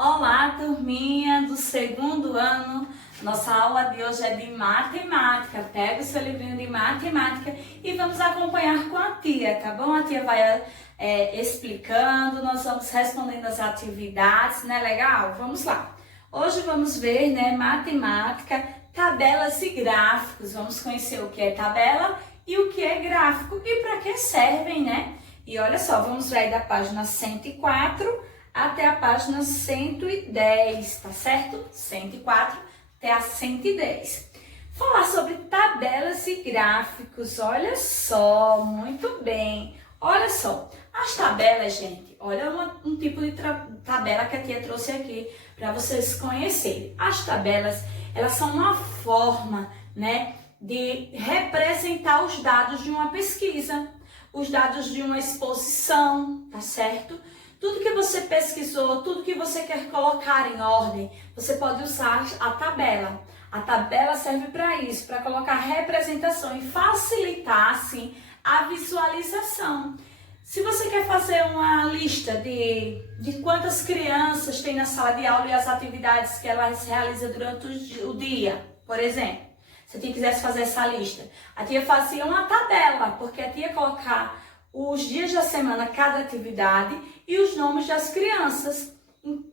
Olá, turminha do segundo ano. Nossa aula de hoje é de matemática. Pega o seu livrinho de matemática e vamos acompanhar com a tia, tá bom? A tia vai explicando, nós vamos respondendo as atividades, né? Legal? Vamos lá. Hoje vamos ver, né, matemática, tabelas e gráficos. Vamos conhecer o que é tabela e o que é gráfico e para que servem, né? E olha só, vamos ver aí da página 104 até a página 110, tá certo? 104 até a 110. Falar sobre tabelas e gráficos, olha só, muito bem. Olha só, as tabelas, gente, olha um tipo de tabela que a tia trouxe aqui para vocês conhecerem. As tabelas, elas são uma forma, né, de representar os dados de uma pesquisa, os dados de uma exposição, tá certo? Tudo que você pesquisou, tudo que você quer colocar em ordem, você pode usar a tabela. A tabela serve para isso, para colocar representação e facilitar, assim, a visualização. Se você quer fazer uma lista de quantas crianças tem na sala de aula e as atividades que elas realizam durante o dia, por exemplo, se a tia quisesse fazer essa lista, a tia fazia uma tabela, porque a tia ia colocar os dias da semana, cada atividade e os nomes das crianças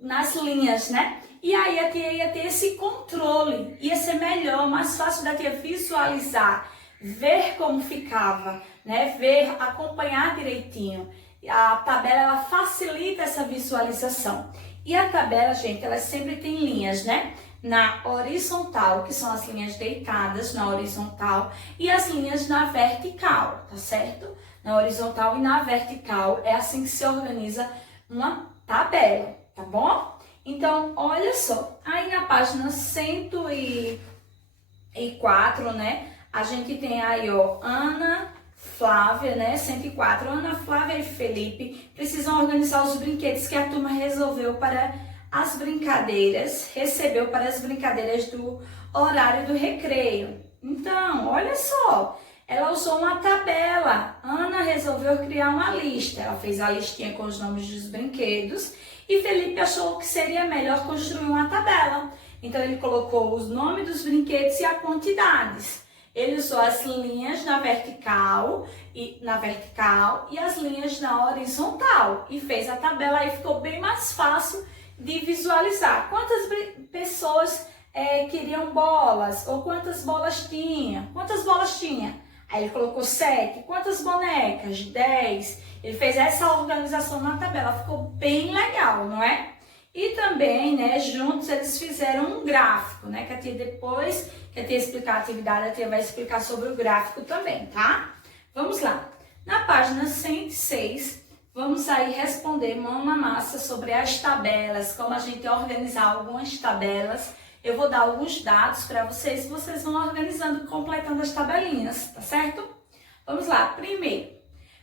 nas linhas, né? E aí a tia ia ter esse controle, ia ser melhor, mais fácil da tia visualizar, ver como ficava, né? Ver, acompanhar direitinho. A tabela, ela facilita essa visualização. E a tabela, gente, ela sempre tem linhas, né? Na horizontal, que são as linhas deitadas na horizontal, e as linhas na vertical, tá certo? Na horizontal e na vertical, é assim que se organiza uma tabela, tá bom? Então, olha só, aí na página 104, né, a gente tem aí, ó, Ana, Flávia, né, 104, Ana, Flávia e Felipe precisam organizar os brinquedos que a turma resolveu para as brincadeiras, recebeu para as brincadeiras do horário do recreio. Então, olha só, ela usou uma tabela. Ana resolveu criar uma lista. Ela fez a listinha com os nomes dos brinquedos e Felipe achou que seria melhor construir uma tabela. Então, ele colocou os nomes dos brinquedos e as quantidades. Ele usou as linhas na vertical e as linhas na horizontal e fez a tabela e ficou bem mais fácil de visualizar. Quantas pessoas queriam bolas ou quantas bolas tinha? Quantas bolas tinha? Aí ele colocou 7. Quantas bonecas? 10. Ele fez essa organização na tabela. Ficou bem legal, não é? E também, né, juntos eles fizeram um gráfico, né? Que a tia depois, que a tia explicar a atividade, a tia vai explicar sobre o gráfico também, tá? Vamos lá. Na página 106, vamos aí responder mão na massa sobre as tabelas, como a gente organizar algumas tabelas. Eu vou dar alguns dados para vocês vão organizando, completando as tabelinhas, tá certo? Vamos lá. Primeiro,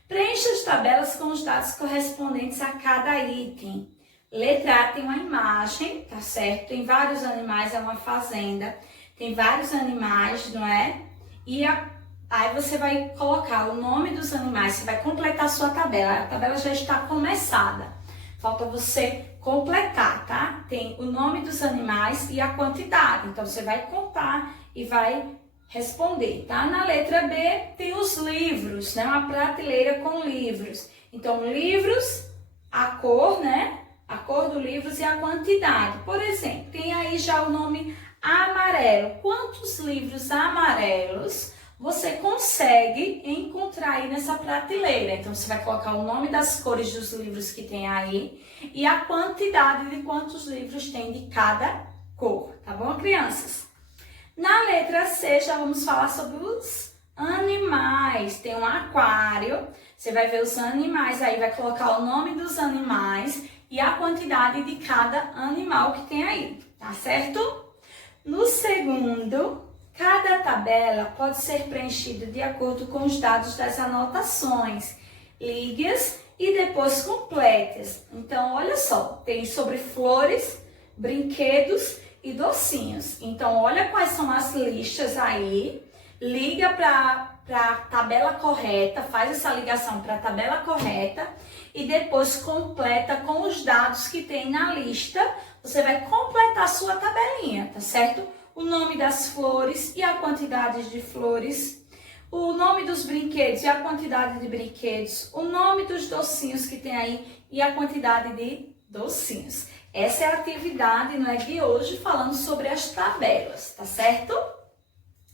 preencha as tabelas com os dados correspondentes a cada item. Letra A tem uma imagem, tá certo? Tem vários animais, é uma fazenda. Tem vários animais, não é? E aí você vai colocar o nome dos animais, você vai completar a sua tabela. A tabela já está começada. Falta você completar, tá? Tem o nome dos animais e a quantidade. Então, você vai contar e vai responder, tá? Na letra B, tem os livros, né? Uma prateleira com livros. Então, livros, a cor, né? A cor dos livros e a quantidade. Por exemplo, tem aí já o nome amarelo. Quantos livros amarelos você consegue encontrar aí nessa prateleira? Então, você vai colocar o nome das cores dos livros que tem aí e a quantidade de quantos livros tem de cada cor, tá bom, crianças? Na letra C, já vamos falar sobre os animais. Tem um aquário, você vai ver os animais aí, vai colocar o nome dos animais e a quantidade de cada animal que tem aí, tá certo? No segundo, cada tabela pode ser preenchida de acordo com os dados das anotações, ligue-as e depois complete-as. Então, olha só, tem sobre flores, brinquedos e docinhos. Então, olha quais são as listas aí, liga para a tabela correta, faz essa ligação para a tabela correta e depois completa com os dados que tem na lista. Você vai completar a sua tabelinha, tá certo? O nome das flores e a quantidade de flores, o nome dos brinquedos e a quantidade de brinquedos, o nome dos docinhos que tem aí e a quantidade de docinhos. Essa é a atividade, não é, de hoje, falando sobre as tabelas, tá certo?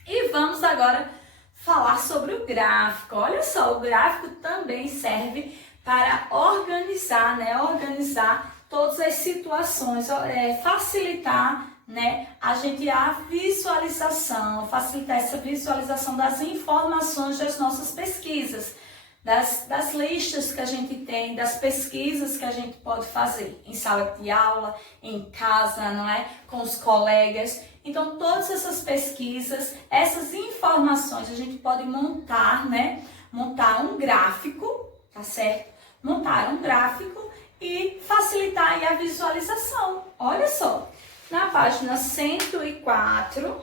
E vamos agora falar sobre o gráfico. Olha só, o gráfico também serve para organizar, né? Organizar todas as situações, facilitar, né, a visualização, facilitar essa visualização das informações das nossas pesquisas, das listas que a gente tem, das pesquisas que a gente pode fazer em sala de aula, em casa, não é? Com os colegas. Então, todas essas pesquisas, essas informações, a gente pode montar, né? Montar um gráfico, tá certo? Montar um gráfico e facilitar aí a visualização. Olha só, na página 104,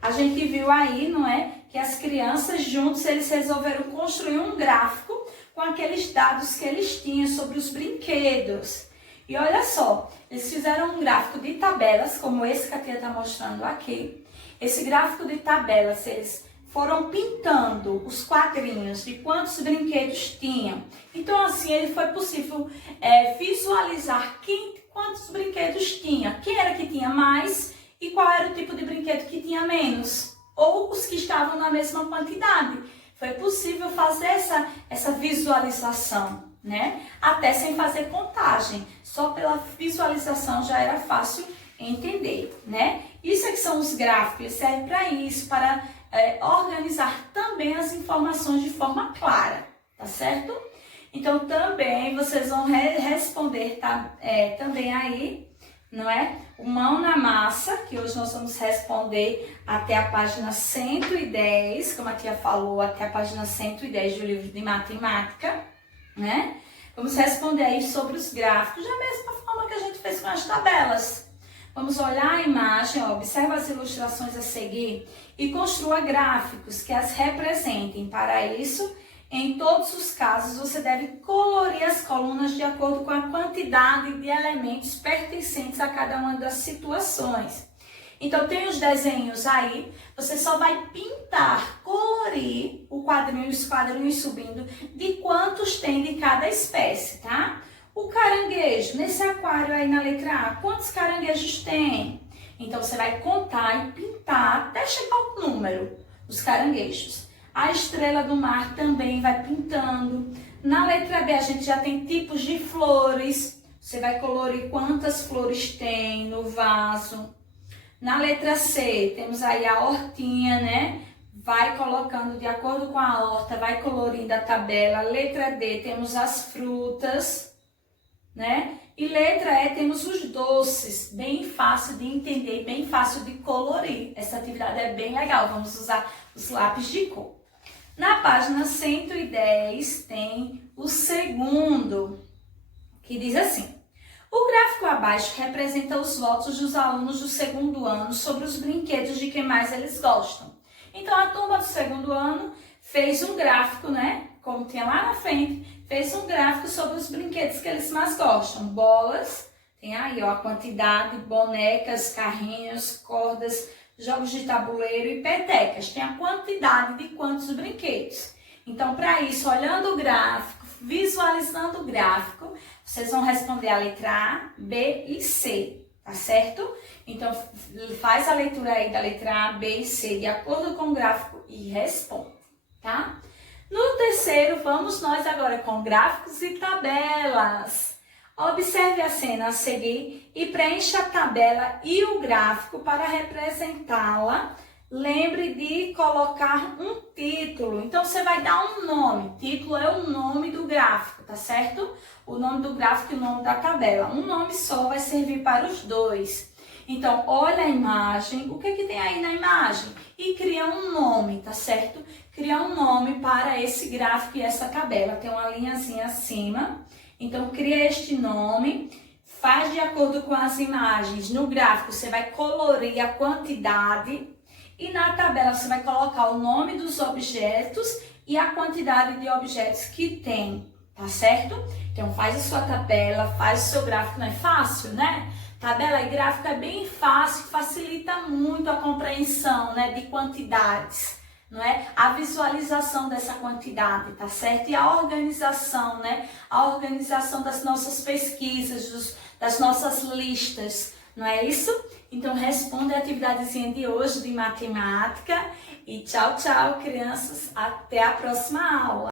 a gente viu aí, não é? Que as crianças juntos, eles resolveram construir um gráfico com aqueles dados que eles tinham sobre os brinquedos. E olha só, eles fizeram um gráfico de tabelas, como esse que a tia está mostrando aqui. Esse gráfico de tabelas, eles foram pintando os quadrinhos de quantos brinquedos tinham. Então, assim, ele foi possível visualizar quantos brinquedos tinha, quem era que tinha mais e qual era o tipo de brinquedo que tinha menos, ou os que estavam na mesma quantidade. Foi possível fazer essa visualização, né? Até sem fazer contagem, só pela visualização já era fácil entender, né? Isso é que são os gráficos, eles servem para isso, para organizar também as informações de forma clara, tá certo? Então, também vocês vão responder também aí, não é? O Mão na Massa, que hoje nós vamos responder até a página 110, como a tia falou, até a página 110 do livro de matemática, né? Vamos responder aí sobre os gráficos, da mesma forma que a gente fez com as tabelas. Vamos olhar a imagem, ó, observa as ilustrações a seguir e construa gráficos que as representem. Para isso, em todos os casos, você deve colorir as colunas de acordo com a quantidade de elementos pertencentes a cada uma das situações. Então, tem os desenhos aí, você só vai pintar, colorir o quadrinho, os quadrinhos subindo de quantos tem de cada espécie, tá? O caranguejo, nesse aquário aí na letra A, quantos caranguejos tem? Então, você vai contar e pintar até chegar ao número dos caranguejos. A estrela do mar também vai pintando. Na letra B, a gente já tem tipos de flores. Você vai colorir quantas flores tem no vaso. Na letra C, temos aí a hortinha, né? Vai colocando de acordo com a horta, vai colorindo a tabela. Letra D, temos as frutas, né? E letra E, temos os doces, bem fácil de entender, bem fácil de colorir. Essa atividade é bem legal, vamos usar os lápis de cor. Na página 110 tem o segundo, que diz assim: o gráfico abaixo representa os votos dos alunos do segundo ano sobre os brinquedos de que mais eles gostam. Então, a turma do segundo ano fez um gráfico, né? Como tinha lá na frente, fez um gráfico sobre os brinquedos que eles mais gostam. Bolas, tem aí ó, a quantidade, bonecas, carrinhos, cordas, jogos de tabuleiro e petecas. Tem a quantidade de quantos brinquedos. Então, para isso, olhando o gráfico, visualizando o gráfico, vocês vão responder a letra A, B e C, tá certo? Então, faz a leitura aí da letra A, B e C de acordo com o gráfico e responde, tá? No terceiro, vamos nós agora com gráficos e tabelas. Observe a cena a seguir e preencha a tabela e o gráfico para representá-la. Lembre de colocar um título. Então, você vai dar um nome. Título é o nome do gráfico, tá certo? O nome do gráfico e o nome da tabela. Um nome só vai servir para os dois. Então, olha a imagem. O que tem aí na imagem? E cria um nome, tá certo? Cria um nome para esse gráfico e essa tabela. Tem uma linhazinha acima. Então, cria este nome. Faz de acordo com as imagens. No gráfico, você vai colorir a quantidade. E na tabela você vai colocar o nome dos objetos e a quantidade de objetos que tem, tá certo? Então faz a sua tabela, faz o seu gráfico, não é fácil, né? Tabela e gráfico é bem fácil, facilita muito a compreensão, né, de quantidades, não é? A visualização dessa quantidade, tá certo? E a organização, né? A organização das nossas pesquisas, das nossas listas, não é isso? Então responde a atividadezinha de hoje de matemática e tchau, tchau, crianças, até a próxima aula.